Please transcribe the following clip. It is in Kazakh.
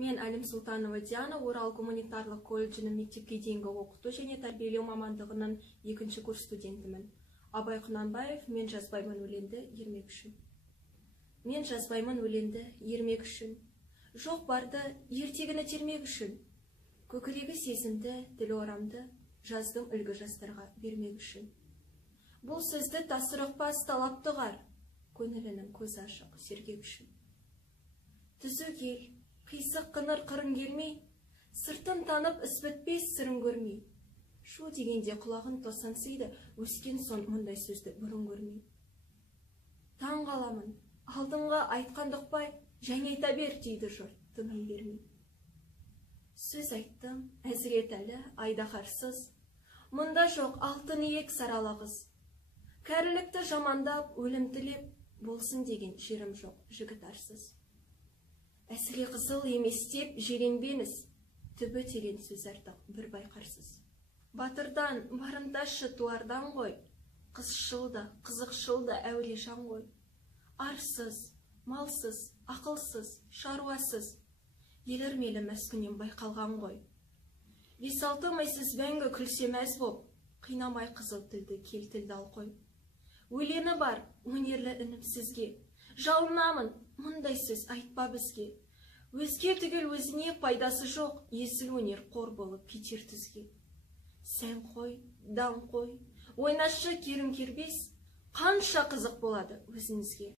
Мен Әлім Сұлтанова Диана, Орал гуманитарлық колледжінің мектепке дейінгі оқыту және тәрбиелеу мамандығының 2-ші курс студентімін. Абай Құнанбаев, мен жазбаймын өлеңді ермек үшін. Мен жазбаймын өлеңді ермек үшін. Жоқ барды ертегіні термек үшін. Көкірегі сезімді, тілі орамды, жаздым үлгі жастарға бермек үшін. Бұл сөзді тасырықпас талапты ғар, көңілінің көз ашық сергек үшін. Түзу ел, қисық қыныр қырын келмей, сыртын танып іс бітпес сырын көрмей. Шу дегенде құлағын тосансиды, өскен сон мұндай сөзді бұрын көрмей. Таң қаламын, алдыңға айтқандықпай, және айта бер дейді жұрт, тыным бермей. Сөз айттым, әзірет әлі, айдаһарсыз, мұнда жоқ алтын иек саралағыз. Кәрілікті жамандап, өлім тілеп, болсын деген жерім жоқ, жігіт арсыз. Әсілі қызыл еместеп жеренбеңіз, түбі терең сөз артық бір байқарсыз. Батырдан, барымташы туардан ғой, қызшылды, қызықшылды әуре жан ғой. Арсыз, малсыз, ақылсыз, шаруасыз, елірмелі мәскінен байқалған ғой. 5-6 майсыз мәңгі күлсемәз боп, қинамай қызыл тілді кел тілді ал қой. Өлені бар, өнерлі інім сізге, жалынамын, мұндай сөз айтпа бізге. Өзге түгел өзіне пайдасы жоқ, есіл өнер қор болып кетер түзге. Сән қой, дан қой, ойнашы керім кербес, қанша қызық болады өзіңізге.